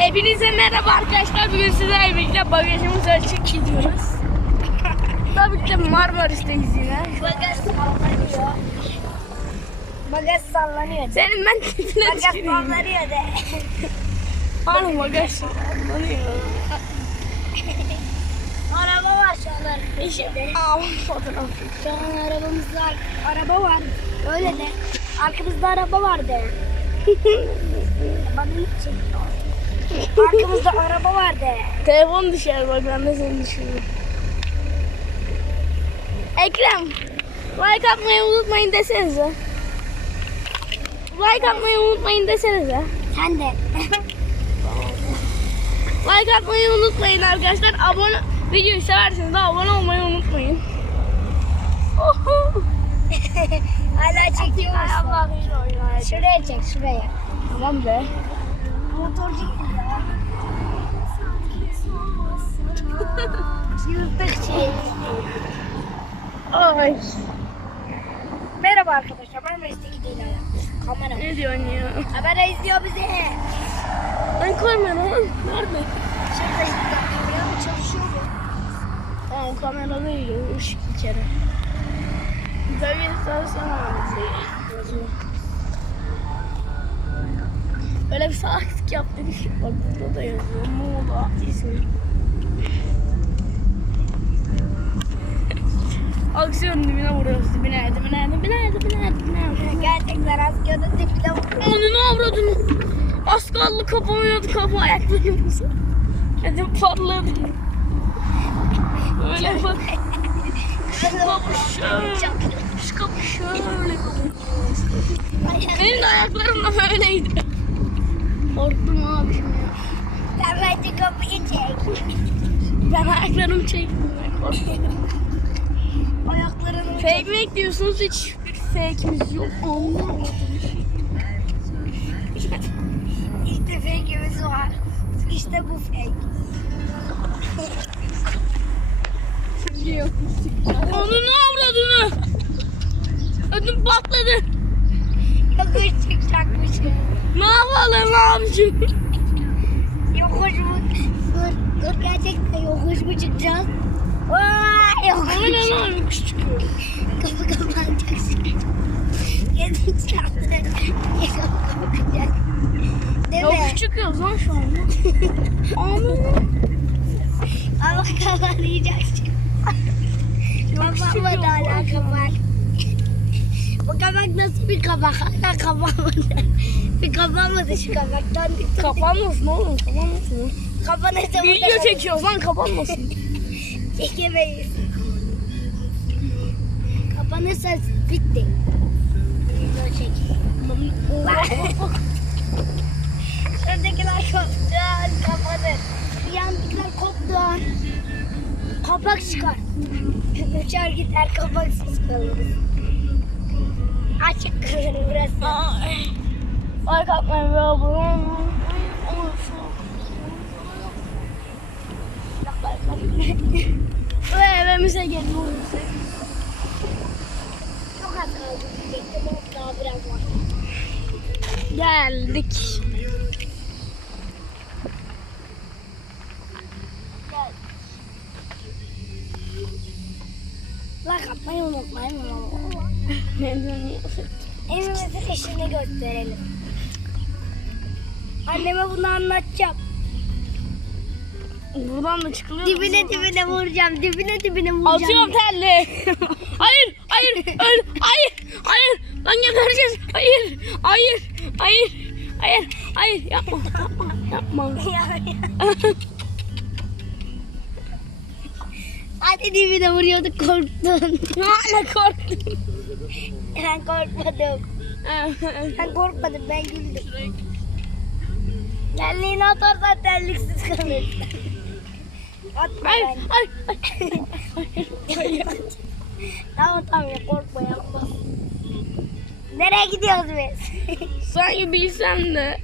Hepinize merhaba arkadaşlar. Bugün sizlerle birlikte bagajımızı açık gidiyoruz. Tabii ki de Marmaris'teyiz yine. Bagaj sallanıyor. Bagaj sallanıyor. de. Senin ben tipine Bagaj sallanıyor de. Hanım bagaj sallanıyor. Araba var şu an arkadaşlar. Aa fotoğraf. Şu an arabamızda araba var. Öyle de. Arkamızda araba var de. Bana hiç çekiyor. Arkamızda araba var de. Telefon düşer bak ben de seni düşürürüm. Ekrem. Like atmayı unutmayın desenize. Like atmayı unutmayın desenize. Sen de. Like atmayı unutmayın arkadaşlar. Abone videoyu severseniz de abone olmayı unutmayın. Hala çekiyor musun? Şuraya çek şuraya. Tamam be. Motorcu gidiyor. Yıldık şey. Ay. Merhaba arkadaşlar ben Mesut'taki Dilara. Kamera. Ne diyorsun ya? Kamera izliyor bizi. Ben kamera nerede? Şurada izliyor. Kamera mı çalışıyor mu? Tamam kamera değil. Işık bir kere. Güzel bir istersen yazıyor. Öyle bir salaklık yaptık. Bak burada da yazıyor. Moda ismi. Aksiyon dibine vuruyoruz. Dibine, dibine, dibine, dibine, dibine. Gerçekten askerde dibine vuruyor. Onu ne avradını? Az kaldı kapamıyordu kapı ayaklarımızı. Dedim patladı. Öyle bak. Şu kapı şöyle. Şu kapı şöyle. Benim de ayaklarım da böyleydi. Korktum abicim ya. Sen bence kapıyı çek. Ben ayaklarımı. Ben korktum. Ayaklarını Fake make diyorsunuz hiç bir fake'imiz yok. Anlamadım. İşte fake'imiz var. İşte bu fake. Onu ne avradını? Ödüm patladı. Yokuş çıkacakmış. Ne yapalım abicim? Yokuş mu? Dur, dur gerçekten yokuş mu çıkacağız? Vay yokuş. Aynen abi küçük. Kapı kapanacak şimdi. Yedin çarptı. Kapı kapanacak. Değil Yok mi? çıkıyoruz lan şu anda. Anam. Ama kapanacak şimdi. Kapanmadı hala kapak. Bu kapak nasıl bir kapak? Hala kapanmadı. Bir kapanmadı şu döndük. Kapanmasın oğlum kapanmasın. Kapanırsa Video çekiyoruz lan kapanmasın. çekemeyiz. Kapanırsa bitti. Video çek. Şuradakiler koptu. Kapanır. Yandakiler koptu. Kapak çıkar. Uçar gider kapaksız kalırız. Açık kalır burası. Ay. Abone olmayı unutmayın. Ve evimize geliyoruz. Çok az kaldı daha biraz var. Geldik. Like atmayı unutmayın. Memnuniyet. Evimizin işini gösterelim. Anneme bunu anlatacağım. Buradan da çıkılıyor. mu? Dibine dibine vuracağım. Dibine dibine vuracağım. Atıyorum terli. hayır, hayır, öl, hayır, hayır. Lan gebereceğiz. Hayır, hayır, hayır, hayır, hayır. Yapma, yapma, yapma. Ya, ya. Hadi dibine vuruyorduk korktun. Hala korktum. Ben korkmadım. Ben korkmadım ben güldüm. Terliğini atarsan terliksiz kalır. Atma hayır, ben. hayır, hayır. Tamam tamam ya korkma yapma. Nereye gidiyoruz biz? Sanki bilsem de.